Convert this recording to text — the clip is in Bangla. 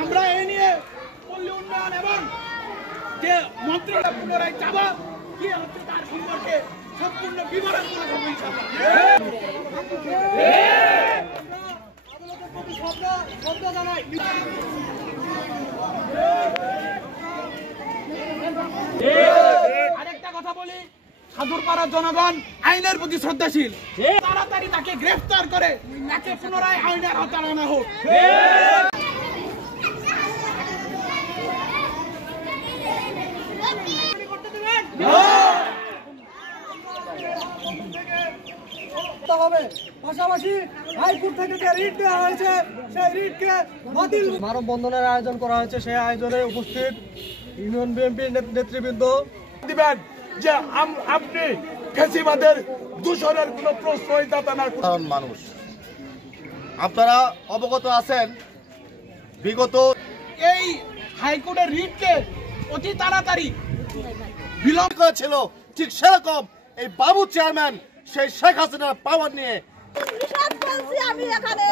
আমরা এই নিয়ে পল্লী উন্নয়ন এবং যে মন্ত্রণালয় পুনরায় যাব কি হচ্ছে তার সম্পর্কে সম্পূর্ণ বিবরণ তুলে ধরবো ইনশাআল্লাহ। আরেকটা কথা বলি, সাধুরপাড়ার জনগণ আইনের প্রতি শ্রদ্ধাশীল, তাড়াতাড়ি তাকে গ্রেফতার করে তাকে পুনরায় আইনের আওতায় আনা হোক। পাশাপাশি হাইকোর্ট থেকে যে রিট দেওয়া হয়েছে সেই রিটকে বাতিল। মানববন্ধনের আয়োজন করা হয়েছে, সেই আয়োজনে উপস্থিত ইউনিয়ন বিএনপির নেতৃবৃন্দ দিবেন যে আপনি ফ্যাসিবাদের দূষণের কোনো প্রশ্নই দাতা না। সাধারণ মানুষ আপনারা অবগত আছেন, বিগত এই হাইকোর্টের রিটকে অতি তাড়াতাড়ি বিলম্ব করেছিল, ঠিক সেরকম এই বাবু চেয়ারম্যান সেই শেখ হাসিনার পাওয়ার নিয়ে আমি এখানে